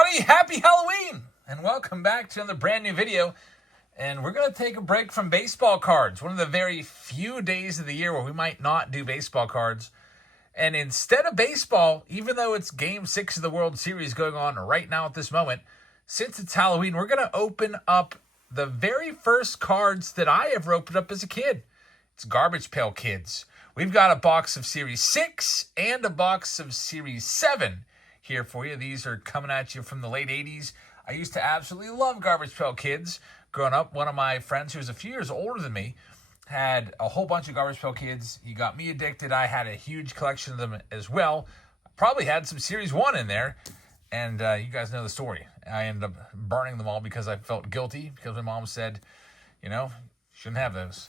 everybody, happy Halloween, and welcome back to another brand new video. And we're going to take a break from baseball cards, one of the very few days of the year where we might not do baseball cards. And instead of baseball, even though it's Game 6 of the World Series going on right now at this moment, since it's Halloween, we're going to open up the very first cards that I ever opened up as a kid. It's Garbage Pail Kids. We've got a box of Series 6 and a box of Series 7 here for you. These are coming at you from the late 80s. I used to absolutely love Garbage Pail Kids. Growing up, one of my friends who was a few years older than me had a whole bunch of Garbage Pail Kids. He got me addicted. I had a huge collection of them as well. Probably had some Series 1 in there. And you guys know the story. I ended up burning them all because I felt guilty because my mom said, shouldn't have those.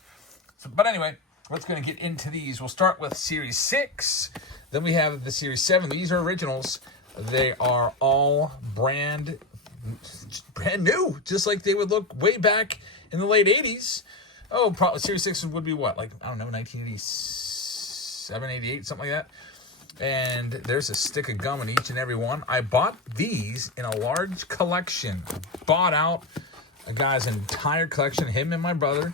But anyway, let's going to get into these. We'll start with Series 6. Then we have the Series 7. These are originals. They are all brand new, just like they would look way back in the late 80s. Oh, probably Series 6 would be what? 1987, 88, something like that. And there's a stick of gum in each and every one. I bought these in a large collection. Bought out a guy's entire collection, him and my brother.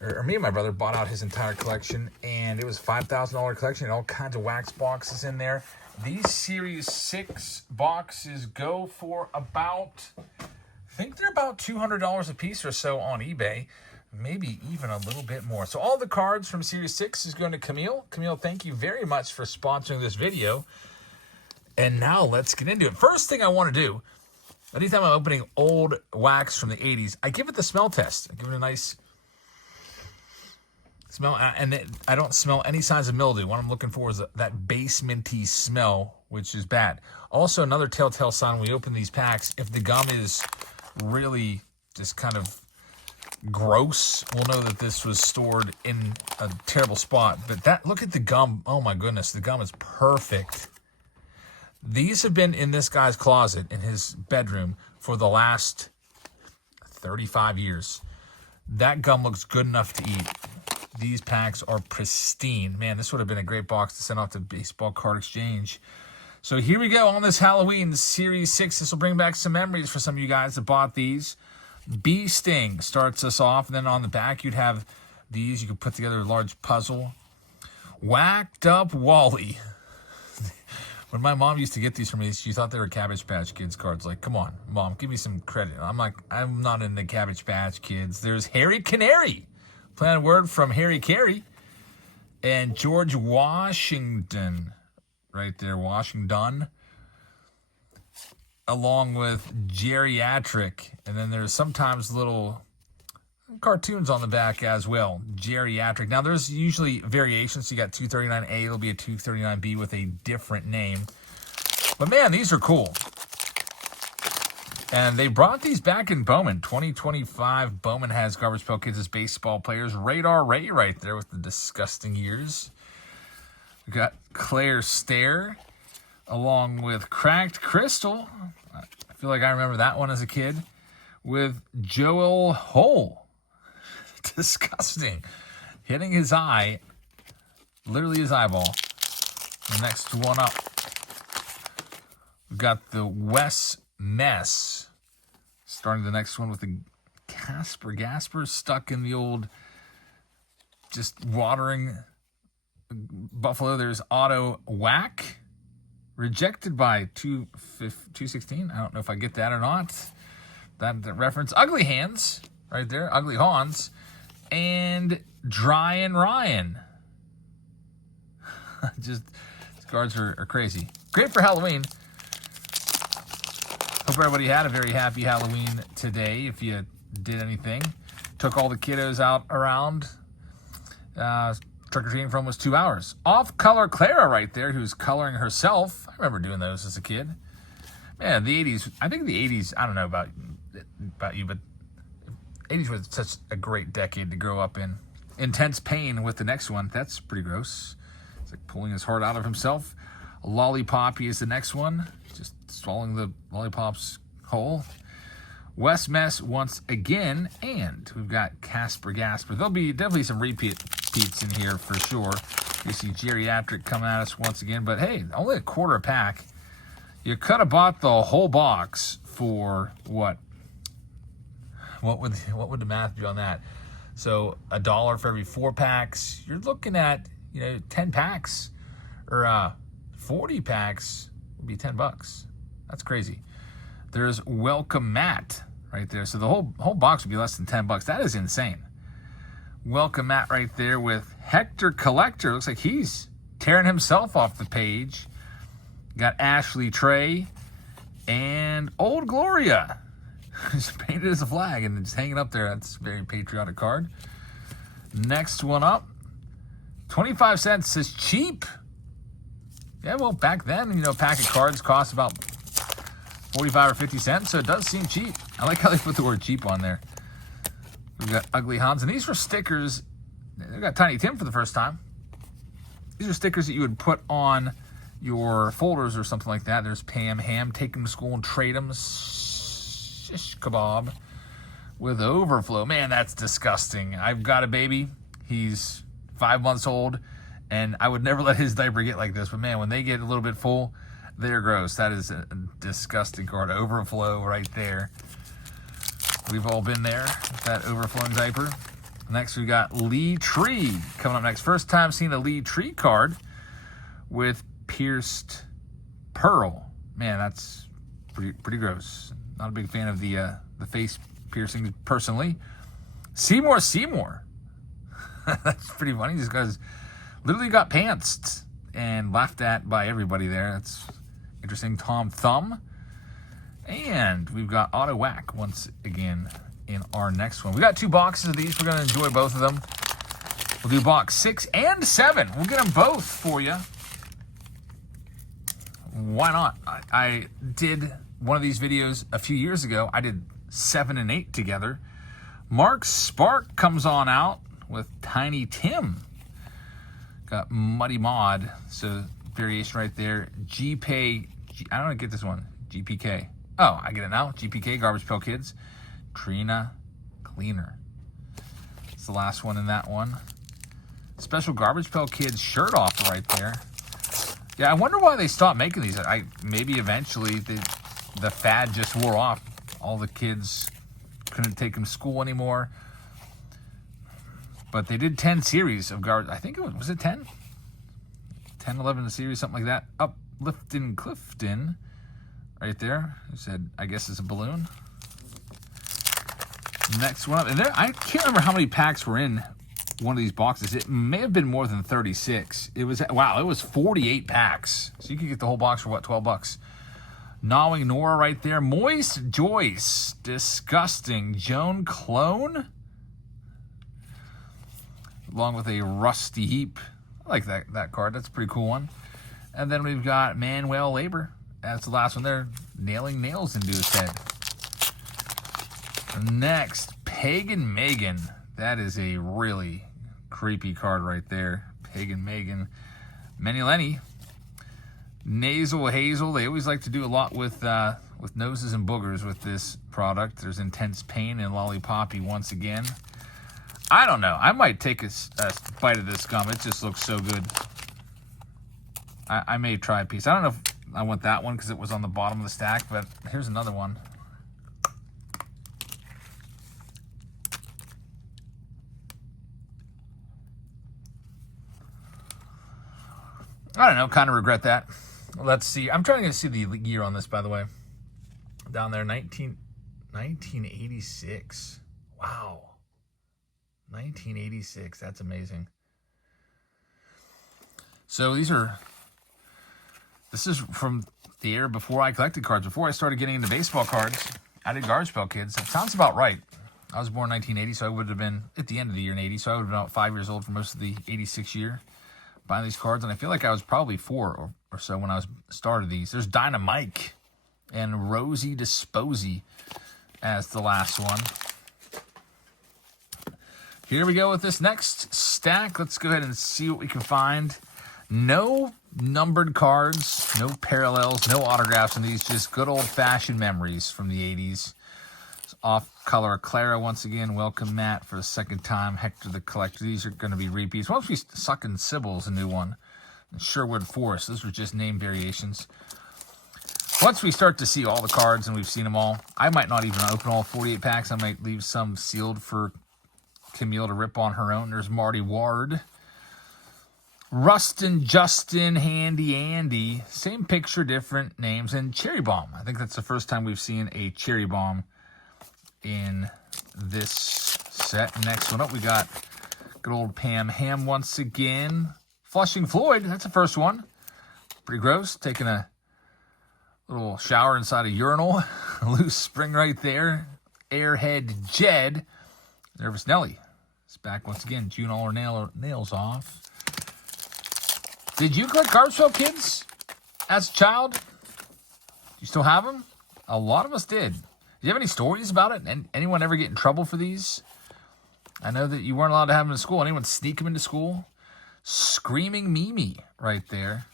Or me and my brother bought out his entire collection, and it was a $5,000 collection, and all kinds of wax boxes in there. These Series 6 boxes go for about, I think they're about $200 a piece or so on eBay, maybe even a little bit more. So all the cards from Series 6 is going to Camille. Camille, thank you very much for sponsoring this video. And now let's get into it. First thing I want to do, anytime I'm opening old wax from the 80s, I give it the smell test. I give it a nice smell, and I don't smell any signs of mildew. What I'm looking for is that basementy smell, which is bad. Also, another telltale sign when we open these packs, if the gum is really just kind of gross, we'll know that this was stored in a terrible spot. But look at the gum. Oh my goodness, the gum is perfect. These have been in this guy's closet in his bedroom for the last 35 years. That gum looks good enough to eat. These packs are pristine. Man, this would have been a great box to send off to Baseball Card Exchange. So here we go on this Halloween Series 6. This will bring back some memories for some of you guys that bought these. Bee Sting starts us off. And then on the back, you'd have these. You could put together a large puzzle. Whacked Up Wally. When my mom used to get these for me, she thought they were Cabbage Patch Kids cards. Like, come on, Mom, give me some credit. I'm like, I'm not into Cabbage Patch Kids. There's Harry Canary. Play on word from Harry Carey and George Washington, right there, Washington, along with Geriatric. And then there's sometimes little cartoons on the back as well, Geriatric. Now, there's usually variations. So you got 239A, it'll be a 239B with a different name. But, man, these are cool. And they brought these back in Bowman. 2025, Bowman has Garbage Pail Kids as baseball players. Radar Ray right there with the disgusting ears. We got Claire Stare along with Cracked Crystal. I feel like I remember that one as a kid. With Joel Hole. Disgusting. Hitting his eye. Literally his eyeball. The next one up. We've got the Wes Mess. Starting the next one with the Casper Gasper stuck in the old just watering Buffalo. There's Auto Whack. Rejected by 216. I don't know if I get that or not. That reference. Ugly Hands. Right there. Ugly Hans. And Dryin' Ryan. Just, these cards are crazy. Great for Halloween. Hope everybody had a very happy Halloween today, if you did anything. Took all the kiddos out around. Trick-or-treating for almost 2 hours. Off-color Clara right there, who's coloring herself. I remember doing those as a kid. Man, the 80s, I think the 80s, I don't know about you, but 80s was such a great decade to grow up in. Intense Pain with the next one. That's pretty gross. It's like pulling his heart out of himself. Lollipoppy is the next one. Just swallowing the lollipop's whole. Wes Mess once again. And we've got Casper Gasper. There'll be definitely some repeats in here for sure. You see Geriatric coming at us once again. But hey, only a quarter a pack. You could have bought the whole box for what? What would the math be on that? So $1 for every 4 packs. You're looking at 10 packs or 40 packs would be $10. That's crazy. There's Welcome Matt right there. So the whole box would be less than $10. That is insane. Welcome Matt right there with Hector Collector. Looks like he's tearing himself off the page. Got Ashley Trey and Old Gloria. Just painted as a flag and it's hanging up there. That's a very patriotic card. Next one up. 25 cents says cheap. Yeah, well, back then, a pack of cards cost about 45 or 50 cents, so it does seem cheap. I like how they put the word cheap on there. We've got Ugly Hans, and these were stickers. They've got Tiny Tim for the first time. These are stickers that you would put on your folders or something like that. There's Pam Ham, take them to school and trade them. Shish kebab with overflow. Man, that's disgusting. I've got a baby. He's 5 months old, and I would never let his diaper get like this. But man, when they get a little bit full, they're gross. That is a disgusting card. Overflow right there. We've all been there with that overflowing diaper. Next, we got Lee Tree coming up next. First time seeing a Lee Tree card with pierced pearl. Man, that's pretty gross. Not a big fan of the face piercings personally. Seymour. That's pretty funny. These guys literally got pantsed and laughed at by everybody there. That's interesting. Tom Thumb. And we've got Auto Whack once again in our next one. We got 2 boxes of these. We're going to enjoy both of them. We'll do box 6 and 7. We'll get them both for you. Why not? I did one of these videos a few years ago. I did 7 and 8 together. Mark Spark comes on out with Tiny Tim. Got Muddy Mod. So variation right there. GPay. I don't get this one. GPK. Oh, I get it now. GPK, Garbage Pail Kids. Trina Cleaner. It's the last one in that one. Special Garbage Pail Kids shirt offer right there. Yeah, I wonder why they stopped making these. Maybe eventually the fad just wore off. All the kids couldn't take them to school anymore. But they did 10 series of garbage. I think was it 10? 10, 11 series, something like that. Upliftin' Clifton. Right there. It said, I guess it's a balloon. Next one up. And there, I can't remember how many packs were in one of these boxes. It may have been more than 36. It was 48 packs. So you could get the whole box for what, $12? Gnawing Nora right there. Moist Joyce. Disgusting. Joan Clone. Along with a Rusty Heap. I like that card. That's a pretty cool one. And then we've got Manuel Labor. That's the last one there. Nailing nails into his head. Next, Pagan Megan. That is a really creepy card right there. Pagan Megan. Many Lenny. Nasal Hazel. They always like to do a lot with noses and boogers with this product. There's Intense Pain and Lollipoppy once again. I don't know. I might take a bite of this gum. It just looks so good. I may try a piece. I don't know if I want that one because it was on the bottom of the stack, but here's another one. I don't know. Kind of regret that. Let's see. I'm trying to see the year on this, by the way. Down there, 1986. Wow. 1986. That's amazing. So this is from the era before I collected cards. Before I started getting into baseball cards, I did Garbage Pail Kids. That sounds about right. I was born in 1980, so I would have been at the end of the year in 80, so I would have been about 5 years old for most of the 86 year buying these cards. And I feel like I was probably 4 or so when I started these. There's Dynamite and Rosie Disposey as the last one. Here we go with this next stack. Let's go ahead and see what we can find. No numbered cards, no parallels, no autographs in these, just good old-fashioned memories from the 80s. It's Off-Color Clara once again. Welcome, Matt, for the second time. Hector the Collector. These are going to be repeats. Once we suck in Sybil's a new one. And Sherwood Forest. Those were just name variations. once we start to see all the cards and we've seen them all, I might not even open all 48 packs. I might leave some sealed for Camille to rip on her own. There's Marty Ward. Rustin, Justin, Handy Andy. Same picture, different names. And Cherry Bomb. I think that's the first time we've seen a Cherry Bomb in this set. Next one up, we got good old Pam Ham once again. Flushing Floyd. That's the first one. Pretty gross. Taking a little shower inside a urinal. Loose spring right there. Airhead Jed. Nervous Nelly. It's back once again. June all her nails off. Did you collect garbage pail kids as a child? Do you still have them? A lot of us did. Do you have any stories about it? And anyone ever get in trouble for these? I know that you weren't allowed to have them in school. Anyone sneak them into school? Screaming Mimi right there.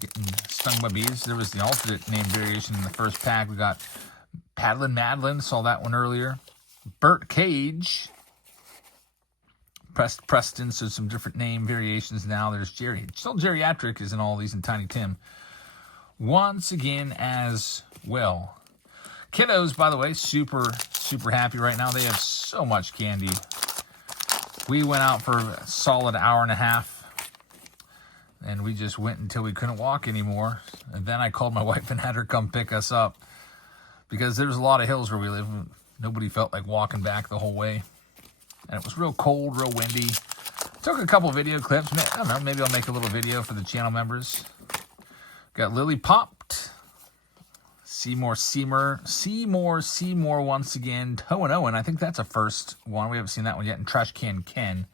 Getting stung by bees. There was the alternate name variation in the first pack. We got Paddlin' Madeline. Saw that one earlier. Bert Cage. Preston, so some different name variations now. There's Jerry. Still Geriatric is in all these, and Tiny Tim. Once again as well. Kiddos, by the way, super happy right now. They have so much candy. We went out for a solid hour and a half, and we just went until we couldn't walk anymore. And then I called my wife and had her come pick us up because there's a lot of hills where we live. Nobody felt like walking back the whole way. And it was real cold, real windy. Took a couple video clips. I don't know, maybe I'll make a little video for the channel members. Got Lily Popped. Seymour once again. Toe and Owen. I think that's a first one. We haven't seen that one yet. And Trash Can Ken.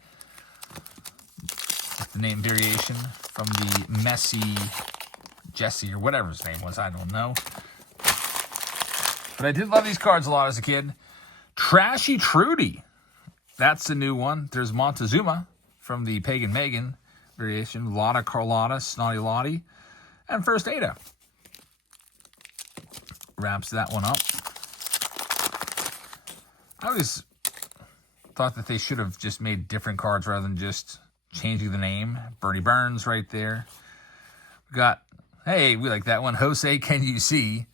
With the name variation from the Messy Jesse or whatever his name was. I don't know. But I did love these cards a lot as a kid. Trashy Trudy. That's the new one. There's Montezuma from the Pagan Megan variation. Lotta Carlotta, Snotty Lottie, and First Ada. Wraps that one up. I always thought that they should have just made different cards rather than just changing the name. Bernie Burns right there. We got, hey, we like that one. Jose Can You See?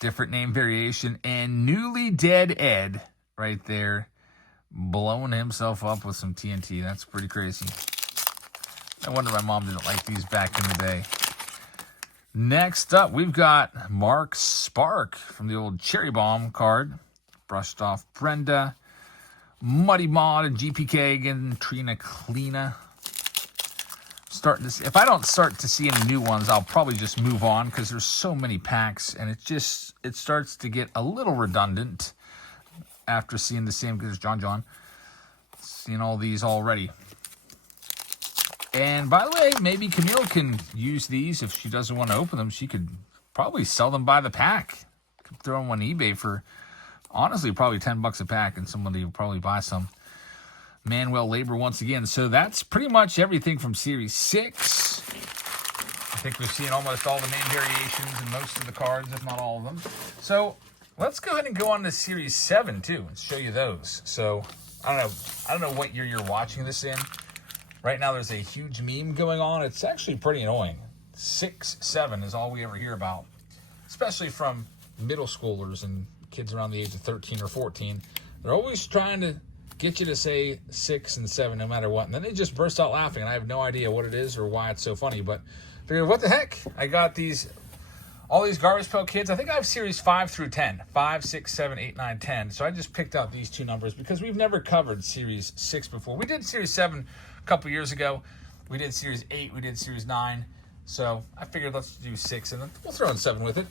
Different name variation. And Newly Dead Ed right there. Blowing himself up with some TNT. That's pretty crazy. I wonder my mom didn't like these back in the day. Next up, we've got Mark Spark from the old Cherry Bomb card. Brushed off Brenda. Muddy Maud and GPK again. Trina Kleena. If I don't start to see any new ones, I'll probably just move on because there's so many packs and it starts to get a little redundant. After seeing the same, because John, seeing all these already. And by the way, maybe Camille can use these if she doesn't want to open them. She could probably sell them by the pack. Could throw them on eBay for, honestly, probably $10 a pack, and somebody will probably buy some. Manuel Labor once again. So that's pretty much everything from Series 6. I think we've seen almost all the name variations and most of the cards, if not all of them. So let's go ahead and go on to Series 7, too, and show you those. So, I don't know what year you're watching this in. Right now, there's a huge meme going on. It's actually pretty annoying. 6, 7 is all we ever hear about, especially from middle schoolers and kids around the age of 13 or 14. They're always trying to get you to say 6 and 7 no matter what. And then they just burst out laughing, and I have no idea what it is or why it's so funny. But I figured, what the heck? I got all these Garbage Pail Kids. I think I have Series 5 through 10. 5, 6, 7, 8, 9, 10. So I just picked out these two numbers because we've never covered Series 6 before. We did Series 7 a couple years ago. We did Series 8. We did Series 9. So I figured let's do 6, and then we'll throw in 7 with it.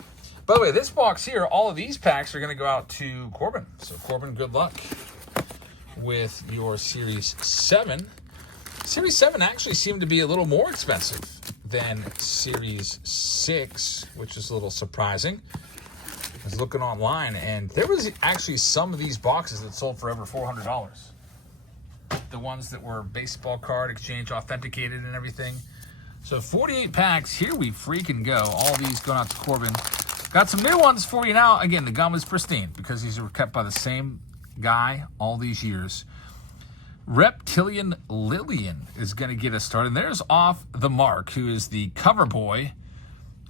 By the way, this box here, all of these packs are going to go out to Corbin. So Corbin, good luck with your Series 7. Series 7 actually seemed to be a little more expensive than Series 6, which is a little surprising. I was looking online, and there was actually some of these boxes that sold for over $400. The ones that were baseball card exchange authenticated and everything. So 48 packs, here we freaking go. All these going out to Corbin. Got some new ones for you now. Again, the gum is pristine because these were kept by the same guy all these years. Reptilian Lillian is going to get us started. And there's Off the Mark, who is the cover boy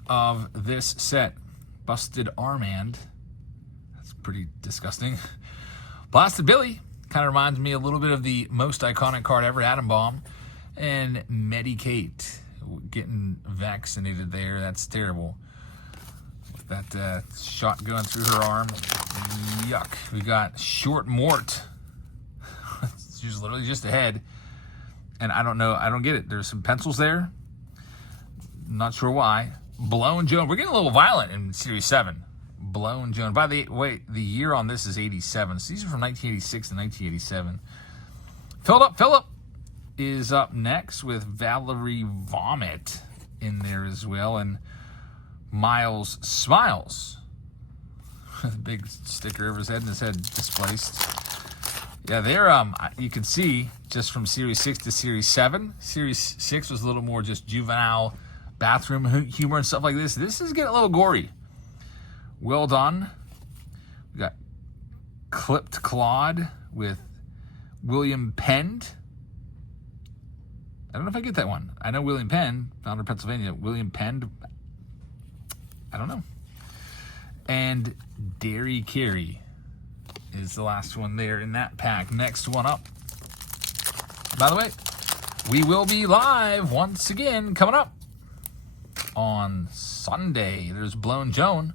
of this set. Busted Armand. That's pretty disgusting. Blasted Billy. Kind of reminds me a little bit of the most iconic card ever, Atom Bomb. And Medicate. Getting vaccinated there. That's terrible. With that shot going through her arm. Yuck. We got Short Mort. She's literally just a head. And I don't know. I don't get it. There's some pencils there. Not sure why. Blown Joan. We're getting a little violent in Series 7. Blown Joan. By the way, the year on this is 87. So these are from 1986 to 1987. Philip is up next with Valerie Vomit in there as well. And Miles Smiles. Big sticker over his head and his head displaced. Yeah, they're, you can see just from Series 6 to Series 7. Series 6 was a little more just juvenile bathroom humor and stuff like this. This is getting a little gory. Well done. We got Clipped Claude with William Penn. I don't know if I get that one. I know William Penn, founder of Pennsylvania. William Penn. I don't know. And Derry Carey is the last one there in that pack. Next one up. By the way, we will be live once again coming up on Sunday. There's Blown Joan.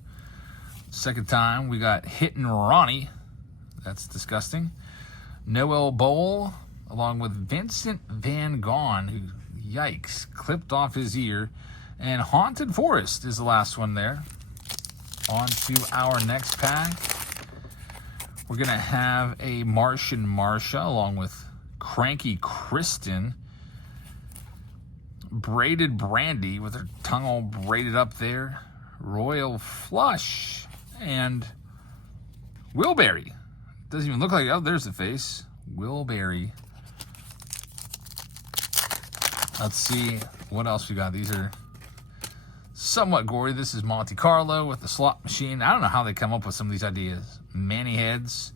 Second time, we got Hittin' Ronnie. That's disgusting. Noel Bowl, along with Vincent Van Gogh, who, yikes, clipped off his ear. And Haunted Forest is the last one there. On to our next pack. We're going to have a Martian Marsha, along with Cranky Kristen. Braided Brandy with her tongue all braided up there. Royal Flush. And Wilberry. Doesn't even look like it. Oh, there's the face. Wilberry. Let's see what else we got. These are somewhat gory. This is Monte Carlo with the slot machine. I don't know how they come up with some of these ideas. Manny Heads.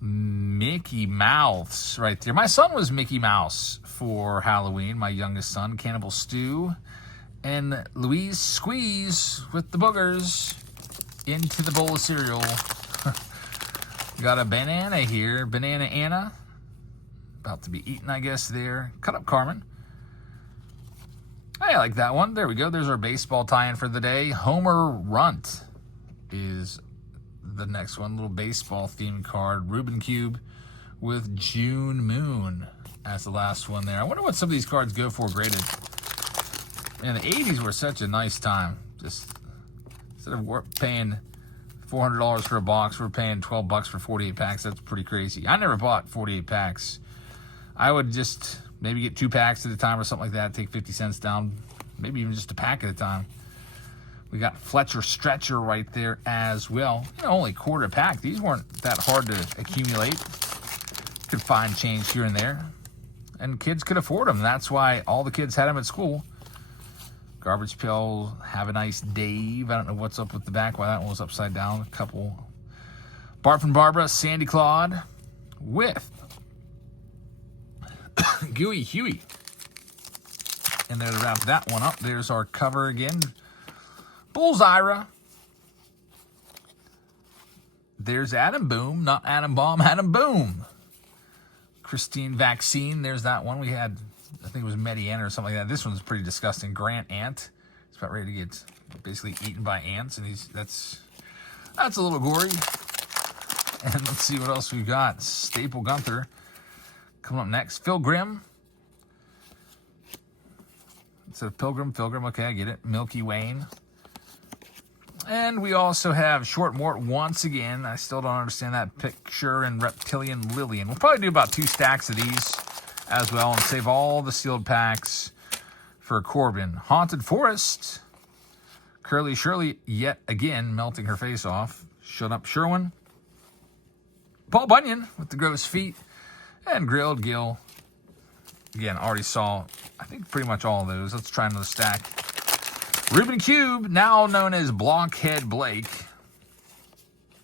Mickey Mouse right there. My son was Mickey Mouse for Halloween. My youngest son, Cannibal Stew. And Louise Squeeze with the boogers into the bowl of cereal. Got a banana here. Banana Anna. About to be eaten, I guess, there. Cut up Carmen. I like that one. There we go. There's our baseball tie-in for the day. Homer Runt is the next one. Little baseball themed card. Rubin Cube with June Moon as the last one there. I wonder what some of these cards go for graded. Man, the 80s were such a nice time. Just instead of paying $400 for a box, we're paying $12 for 48 packs. That's pretty crazy. I never bought 48 packs. I would just maybe get 2 packs at a time or something like that, take 50 cents down, maybe even just a pack at a time. We got Fletcher Stretcher right there as well. You know, only quarter pack. These weren't that hard to accumulate. Could find change here and there. And kids could afford them. That's why all the kids had them at school. Garbage Pail, Have a Nice Dave. I don't know what's up with the back, why that one was upside down. A couple. Barf and Barbara, Sandy Claude with Gooey Huey. And there to wrap that one up, there's our cover again. Bullsira. There's Atom Boom, not Atom Bomb, Atom Boom. Christine Vaccine, there's that one. We had, I think it was Mediana or something like that. This one's pretty disgusting. Grant Ant. He's about ready to get basically eaten by ants, and that's a little gory. And let's see what else we've got. Staple Gunther coming up next. Phil Grimm. Instead of Pilgrim, okay, I get it. Milky Wayne. And we also have Short Mort once again. I still don't understand that picture. And Reptilian Lillian. We'll probably do about 2 stacks of these as well and save all the sealed packs for Corbin. Haunted Forest. Curly Shirley yet again melting her face off. Shut Up Sherwin. Paul Bunyan with the gross feet. And Grilled Gill. Again, already saw, I think, pretty much all of those. Let's try another stack. Rubin Cube, now known as Blockhead Blake.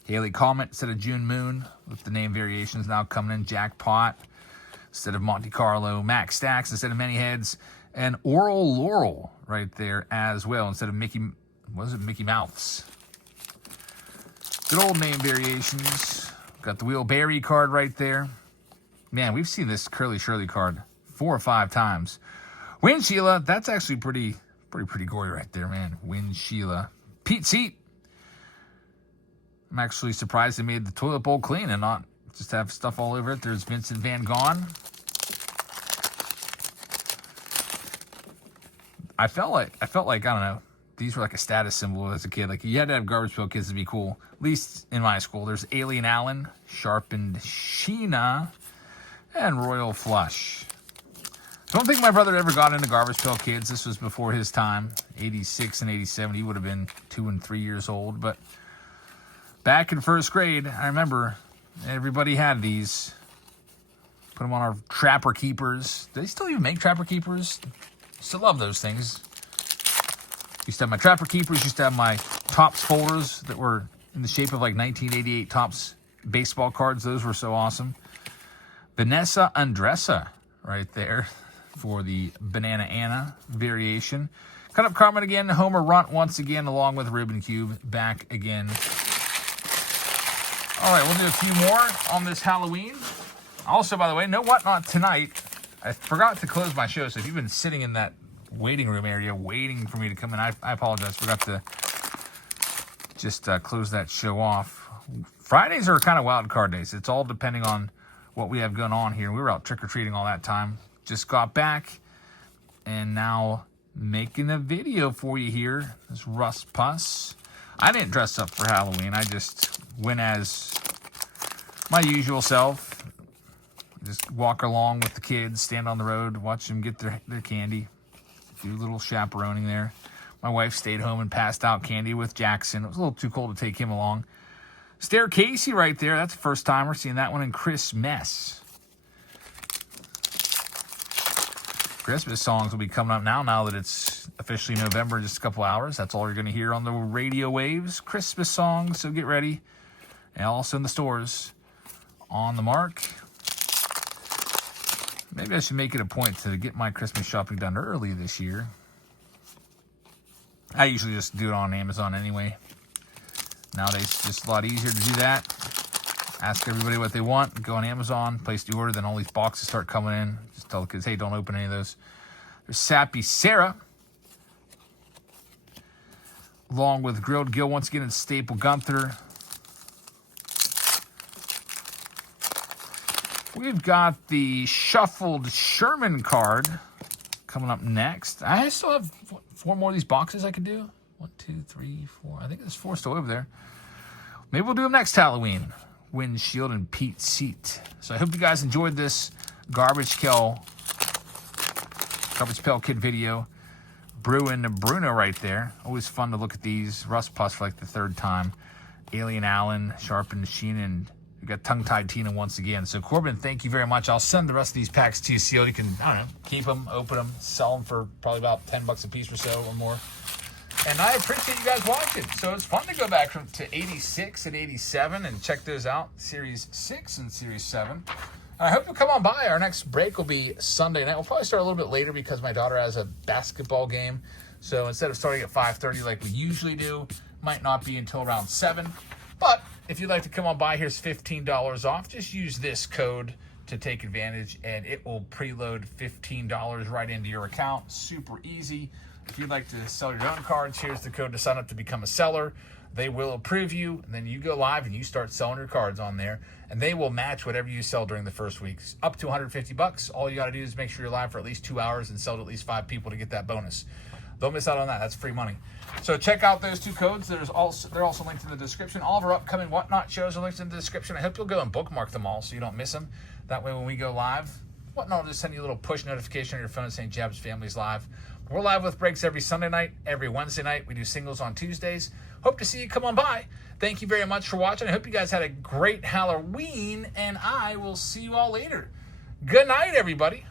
Haley Comet instead of June Moon, with the name variations now coming in. Jackpot instead of Monte Carlo. Max Stacks instead of Many Heads. And Oral Laurel right there as well instead of Mickey Mouths. Good old name variations. Got the Wheelberry card right there. Man, we've seen this Curly Shirley card 4 or 5 times. Win Sheila, that's actually pretty gory right there, man. Win Sheila. Pete Seat. I'm actually surprised they made the toilet bowl clean and not just have stuff all over it. There's Vincent Van Gogh. I felt like, I don't know, these were like a status symbol as a kid. Like, you had to have Garbage Pail Kids to be cool. At least in my school. There's Alien Allen, Sharpened Sheena, and Royal Flush. I don't think my brother ever got into Garbage Pail Kids. This was before his time, 86 and 87. He would have been 2 and 3 years old. But back in first grade, I remember everybody had these. Put them on our Trapper Keepers. Do they still even make Trapper Keepers? Still love those things. Used to have my Trapper Keepers. Used to have my Topps folders that were in the shape of like 1988 Topps baseball cards. Those were so awesome. Vanessa Undressa right there for the Banana Anna variation. Cut up Carmen again. Homer Runt once again along with Ribbon Cube back again. All right, we'll do a few more on this Halloween. Also, by the way, no Whatnot tonight. I forgot to close my show, so if you've been sitting in that waiting room area waiting for me to come in, I apologize. Forgot to just close that show off. Fridays are kind of wild card days. It's all depending on what we have going on here. We were out trick-or-treating all that time. Just got back, and now making a video for you here. This Russ Puss. I didn't dress up for Halloween. I just went as my usual self. Just walk along with the kids, stand on the road, watch them get their candy. Do a little chaperoning there. My wife stayed home and passed out candy with Jackson. It was a little too cold to take him along. Stair Casey right there. That's a first timer. Seeing that one in Chris Mess. Christmas songs will be coming up now that it's officially November in just a couple hours. That's all you're going to hear on the radio waves. Christmas songs, so get ready. And also in the stores. On the mark. Maybe I should make it a point to get my Christmas shopping done early this year. I usually just do it on Amazon anyway. Nowadays, it's just a lot easier to do that. Ask everybody what they want. Go on Amazon, place the order, then all these boxes start coming in. Just tell the kids, hey, don't open any of those. There's Sappy Sarah. Along with Grilled Gill, once again, it's Staple Gunther. We've got the Shuffled Sherman card coming up next. I still have 4 more of these boxes I could do. 1, 2, 3, 4. I think there's 4 still over there. Maybe we'll do them next Halloween. Windshield and Pete Seat. So I hope you guys enjoyed this Garbage Pail Kid video. Bruno right there. Always fun to look at these. Russ Puss for like the 3rd time. Alien Allen, Sharpened Sheen, and we got Tongue-Tied Tina once again. So, Corbin, thank you very much. I'll send the rest of these packs to you sealed. You can, I don't know, keep them, open them, sell them for probably about $10 a piece or so or more. And I appreciate you guys watching. So, it's fun to go back to 86 and 87 and check those out. Series 6 and Series 7. I hope you'll come on by. Our next break will be Sunday night. We'll probably start a little bit later because my daughter has a basketball game. So, instead of starting at 5:30 like we usually do, might not be until around 7. But if you'd like to come on by, here's $15 off. Just use this code to take advantage, and it will preload $15 right into your account. Super easy. If you'd like to sell your own cards, here's the code to sign up to become a seller. They will approve you, and then you go live and you start selling your cards on there, and they will match whatever you sell during the first week. Up to $150. All you got to do is make sure you're live for at least 2 hours and sell to at least 5 people to get that bonus. Don't miss out on that. That's free money. So check out those 2 codes. They're also linked in the description. All of our upcoming Whatnot shows are linked in the description. I hope you'll go and bookmark them all so you don't miss them. That way when we go live, Whatnot will just send you a little push notification on your phone saying Jab's Family's live. We're live with breaks every Sunday night, every Wednesday night. We do singles on Tuesdays. Hope to see you come on by. Thank you very much for watching. I hope you guys had a great Halloween, and I will see you all later. Good night, everybody.